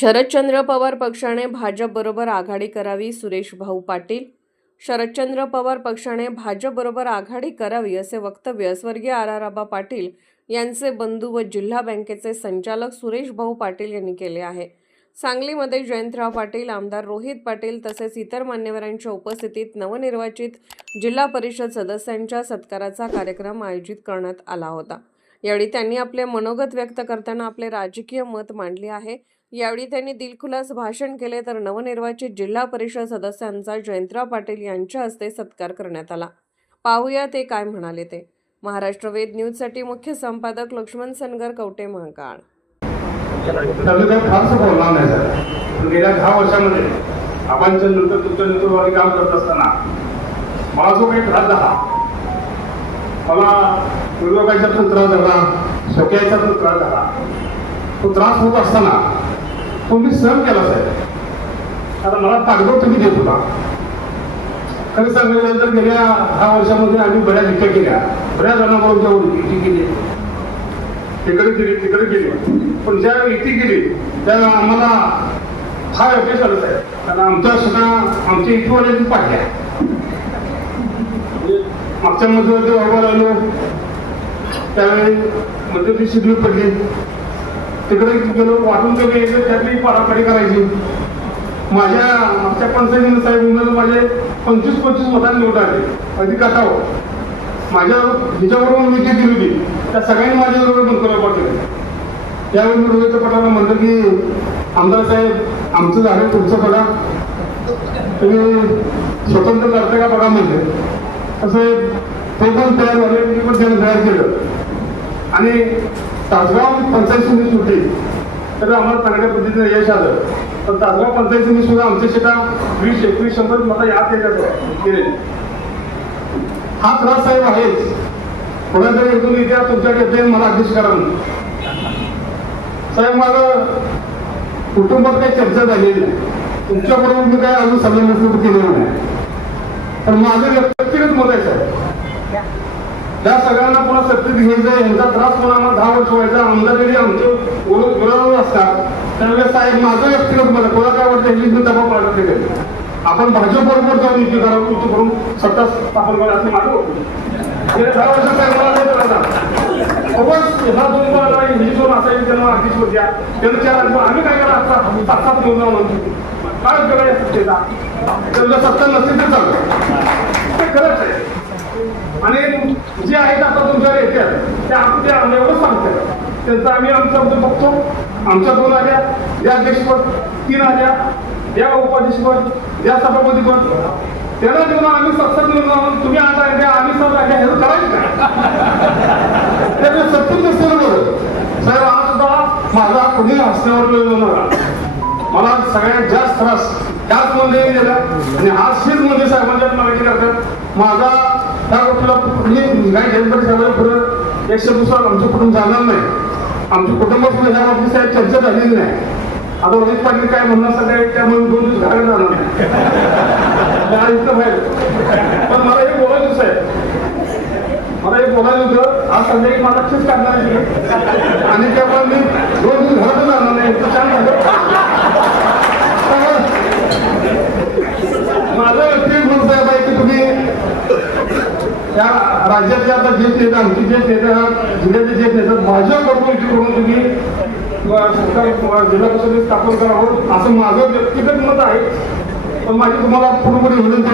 शरदचंद्र पवार पक्षाने भाजपबरोबर आघाडी करावी. सुरेश भाऊ पाटील. शरदचंद्र पवार पक्षाने भाजपबरोबर आघाडी करावी असे वक्तव्य स्वर्गीय आबा पाटील यांचे बंधू व जिल्हा बँकेचे संचालक सुरेश भाऊ पाटील यांनी केले आहे. सांगलीमध्ये जयंतराव पाटील, आमदार रोहित पाटील तसेच इतर मान्यवरांच्या उपस्थितीत नवनिर्वाचित जिल्हा परिषद सदस्यांच्या सत्काराचा कार्यक्रम आयोजित करण्यात आला होता. यावेळी त्यांनी आपले मनोगत व्यक्त करताना आपले राजकीय मत मांडले आहे. यावेळी त्यांनी दिलखुलास भाषण केले तर नवनिर्वाचित जिल्हा परिषद सदस्यांचा जयंतराव पाटील यांच्या हस्ते सत्कार करण्यात आला. पाहूया ते काय म्हणाले ते. महाराष्ट्र वेद न्यूजसाठी मुख्य संपादक लक्ष्मण सनगर, कवठे महांकाळ. फारसं बोलणार नाही सर. गेल्या 10 वर्षामध्ये आबांच्या नंतर तुमच्या नेतृत्वाने काम करत असताना मला जो काही त्रास झाला, मला विरोधाचा पण त्रास झाला, सोक्याचा पण त्रास झाला. तो त्रास होत असताना तो मी सहन केला साहेब. आता मला पाठबळ तुम्ही देत होता. खरं सांगायचं तर गेल्या 10 वर्षामध्ये आम्ही बऱ्याच इच्छा केल्या, बऱ्याच जणांबरोबर इच्छा केली, तिकडे गेली तिकडे गेली. पण ज्या इथे गेली त्या आम्हाला फार अपेक्षा आलं साहेब. कारण आमच्या सुद्धा आमच्या इथवाल्याची पाठल्या मागच्या मध्ये उभा राहिलो त्यावेळी मध्ये शिबिर पडली. तिकडे गेलो, वाटून कमी यायचं, त्यातली पाडापाडी करायची. माझ्या मागच्या पंचायतीने साहेब उमेदवार माझे 25-25 मतांनी निवड आले अगदी काठावर. माझ्या हिच्याबरोबर मी जी दिली होती त्या सगळ्यांनी माझ्याबरोबर बंद पडले. त्यावेळी मी रोहित पाटलांना म्हणलं की आमदार साहेब आमचं झालं, तुमचं बघा, तुम्ही स्वतंत्र करता का बघा म्हणले. असं ते पण तयार झाले, मी पण त्याला तयार केलं. आणि तासगाव पंचायत समिती सुटली तर आम्हाला चांगल्या पद्धतीने यश आलं. पण तासगाव पंचायत समिती सुद्धा आमच्या शेता 20-21-100 मला याद केले. हा त्रास साहेब आहेच. कोणाकडे येऊन येत्या तुमच्याकडे मला अध्यक्ष करा म्हणून साहेब. माझं कुटुंबात काही चर्चा झालेली नाही, तुमच्याबरोबर मी काय अजून सल्लामसलत केलेलं नाही. पण माझं व्यक्तिगत मत आहे साहेब, त्या सगळ्यांना पुन्हा सत्तेत घ्यायचं. यांचा त्रास म्हणून आम्हाला 10 वर्ष व्हायचा. आमदारगिरी आमचे विरोधावर असतात. त्यावेळेस साहेब माझं व्यक्तिगत मत आहे, कोणा काय वाटतं इंग्लिश मी दबाव पाडत नाही. आपण भाजपबरोबर जाऊन युती करावं, युती करून सत्ता स्थापन करावं असं माझं होतं. गेल्या 10 वर्षात साहेब मला नाही करायचा. खूपच ह्या दोन इंग्लिशवर असायची त्यांना अध्यक्ष होत्या, त्यांना 4 आम्ही काय करा आता 7-7 घेऊन जाऊ म्हणतो. काय करायला सत्तेचा त्यांना सत्ता नसते ते चालतं, ते खरंच आहे. आणि जे आहेत आता तुमच्याकडे येतात ते आपण एवढंच सांगतात. त्यांचा आम्ही आमचा बघतो. आमच्या 2 आल्या, या अध्यक्षपद 3 आल्या, या उपाध्यक्षपद, या सभापती पद, त्याला देऊन आम्ही सत्ता देऊन तुम्ही आता द्या, आम्ही सब हे करायचं का? त्यामुळे सत्तेत नसतं बरोबर साहेब. आज सुद्धा माझा कुणी हसण्यावर नका. मला सगळ्यात जास्त त्रास त्याच मध्ये गेला आणि हा शीच मध्ये साहेबांच्या माहिती करतात. माझा त्या गोष्टीला कुठली काय जनपद सगळं पुढं 100 दिवसात आमच्या कुटुंब जाणार नाही. आमच्या कुटुंबात ह्या बाबतीत साहेब चर्चा झालेली नाही. आता रोहित पाटील काय म्हणणार सगळे त्यामुळे 2 दिवस घालून जाणार नाही इथं बाहेर. पण मला हे बोलायचं साहेब, मला हे बोलायचं होतं. आज संध्याकाळी मला चेस काढणार आहे आणि त्यामुळे मी 2 दिवस घरातच जाणार नाही. छान झालं. माझं व्यक्तिगत मत साहेब आहे की तुम्ही या राज्याचे आता जे नेते, आमचे जे नेते, जिल्ह्याचे जे नेते भाजपबरोबर युती करून तुम्ही जिल्हा परिषदेत स्थापन करावं असं माझं व्यक्तिगत मत आहे. पण माझी तुम्हाला पूर्णपणे विनंती